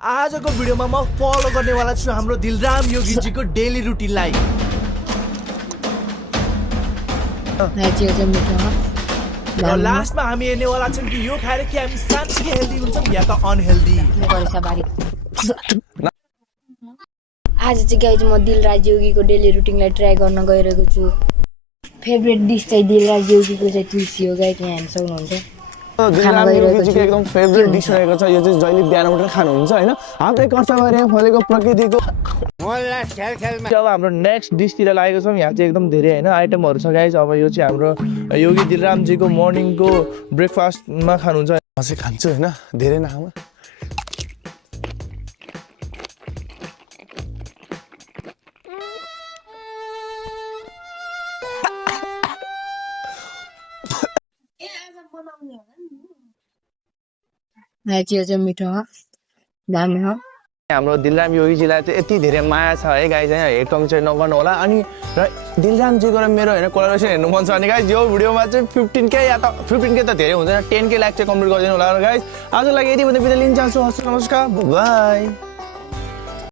आजको भिडियोमा म फलो गर्नेवाला छु हाम्रो दिलराम योगीजीको डेली रुटिनलाई। र लास्टमा हामी हेर्नेवाला छौँ कि यो खाएर कि हामी साँच्चै हेल्दी हुन्छौँ या त अनहेल्दी। आज चाहिँ गाइज म दिलराज योगीको डेली रुटिनलाई ट्राई गर्न गइरहेको छु। फेभरेट डिस चाहिँ दिलराज योगीको चाहिँ तुलसी हो गाइज, यहाँ हेर्न सक्नुहुन्छ। दिलराम योगीजीको एकदम फेभरेट डिस रहेको छ। यो चाहिँ जहिले बिहान उठेर खानुहुन्छ होइन। हातले खर्च गरे फलेको प्रकृतिको। अब हाम्रो नेक्स्ट डिसतिर लागेको छौँ। यहाँ चाहिँ एकदम धेरै होइन आइटमहरू छ गाइज। अब यो चाहिँ हाम्रो योगी दिलरामजीको मर्निङको ब्रेकफास्टमा खानुहुन्छ। म चाहिँ खान्छु होइन, धेरै नखामा। मिठो दामी हो। हाम्रो दिलराम योगीजीलाई चाहिँ यति धेरै माया छ है गाइज, होइन हेटङ चाहिँ नगर्नु होला। अनि र दिलरामजीको र मेरो होइन कोलाबोरेसन हेर्नु मन छ भने गाइज यो भिडियोमा चाहिँ 15K या त 15K त धेरै हुँदैन, 10K लाइक चाहिँ कम्प्लिट गरिदिनु होला गाइज। आजको लागि यति भन्दा बिदा लिन चाहन्छु। हस् नमस्कार, बाई।